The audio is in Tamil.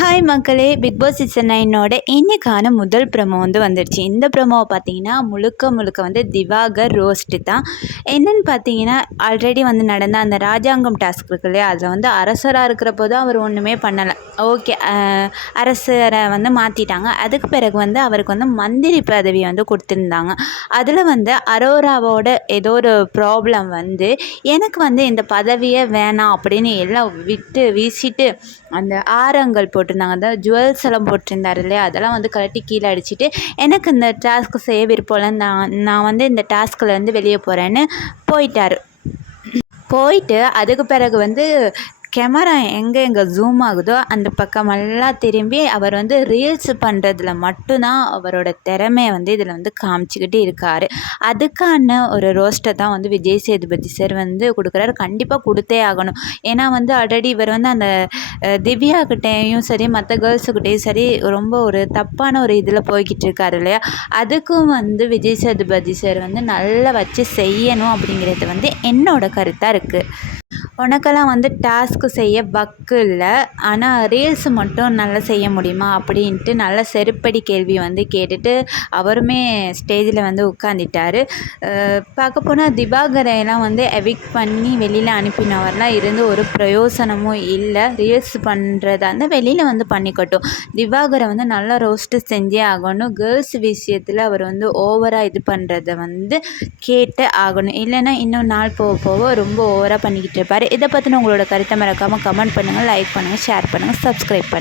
ஹாய் மக்களே. பிக் பாஸ் சீசன் நைனோட இன்னைக்கான முதல் ப்ரமோ வந்து வந்துடுச்சு இந்த ப்ரமோவை பார்த்தீங்கன்னா முழுக்க முழுக்க வந்து திவாகர் ரோஸ்ட்டு தான். என்னென்னு பார்த்தீங்கன்னா ஆல்ரெடி வந்து நடந்த அந்த ராஜாங்கம் டாஸ்க் இருக்கு இல்லையா? அதில் வந்து அரசராக இருக்கிறப்போ தான் அவர் ஒன்றுமே பண்ணலை. ஓகே அரசரை வந்து மாற்றிட்டாங்க அதுக்கு பிறகு வந்து அவருக்கு வந்து மந்திரி பதவி வந்து கொடுத்துருந்தாங்க. அதில் வந்து அரோராவோட ஏதோ ஒரு ப்ராப்ளம் வந்து எனக்கு வந்து இந்த பதவியே வேணாம் அப்படின்னு எல்லாம் விட்டு வீசிட்டு அந்த ஆரங்கள் போட்டிருந்தாங்க. அந்த ஜுவல்ஸ் எல்லாம் போட்டிருந்தார் இல்லையா? அதெல்லாம் வந்து கழட்டி கீழே அடிச்சிட்டு எனக்கு இந்த டாஸ்க்கு செய்ய விருப்பம் நான் நான் வந்து இந்த டாஸ்க்லேருந்து வெளியே போகிறேன்னு போயிட்டார். போயிட்டு அதுக்கு பிறகு வந்து கேமரா எங்கே எங்கே ஜூம் ஆகுதோ அந்த பக்கமெல்லாம் திரும்பி அவர் வந்து ரீல்ஸ் பண்ணுறதுல மட்டும்தான் அவரோட திறமைய வந்து இதில் வந்து காமிச்சிக்கிட்டு இருக்கார். அதுக்கான ஒரு ரோஸ்ட்டை தான் வந்து விஜய் சேதுபதி சார் வந்து கொடுக்குறாரு. கண்டிப்பாக கொடுத்தே ஆகணும். ஏன்னா வந்து ஆல்ரெடி இவர் வந்து அந்த திவ்யா திவ்யாக்கிட்டேயும் சரி மற்ற கேர்ள்ஸுக்கிட்டேயும் சரி ரொம்ப ஒரு தப்பான ஒரு இதில் போய்கிட்டு இருக்காரு இல்லையா? அதுக்கும் வந்து விஜய் சேதுபதி சார் வந்து நல்லா வச்சு செய்யணும் அப்படிங்கிறது வந்து என்னோட கருத்தாக இருக்குது உனக்கெல்லாம் வந்து டாஸ்க்கு செய்ய வக்கு இல்லை. ஆனால் ரீல்ஸ் மட்டும் நல்லா செய்ய முடியுமா அப்படின்ட்டு நல்ல செருப்படி கேள்வி வந்து கேட்டுட்டு அவருமே ஸ்டேஜில் வந்து உட்காந்துட்டார் பார்க்க போனால் திவாகரையெல்லாம் வந்து எவிக் பண்ணி வெளியில் அனுப்பினவரெலாம் இருந்து ஒரு பிரயோசனமும் இல்லை. ரீல்ஸ் பண்ணுறதா இருந்தால் வெளியில் வந்து பண்ணிக்கட்டும். திவாகரை வந்து நல்லா ரோஸ்ட்டு செஞ்சே ஆகணும். கேர்ள்ஸ் விஷயத்தில் அவர் வந்து ஓவராக இது பண்ணுறத வந்து கேட்டு ஆகணும். இல்லைன்னா இன்னும் நாள் போக போக ரொம்ப ஓவராக பண்ணிக்கிட்டு இருப்பார். இதை பற்றின உங்களோட கருத்தை மறக்காமல் கமெண்ட் பண்ணுங்கள் லைக் பண்ணுங்கள் ஷேர் பண்ணுங்கள் சப்ஸ்கிரைப் பண்ணுங்கள்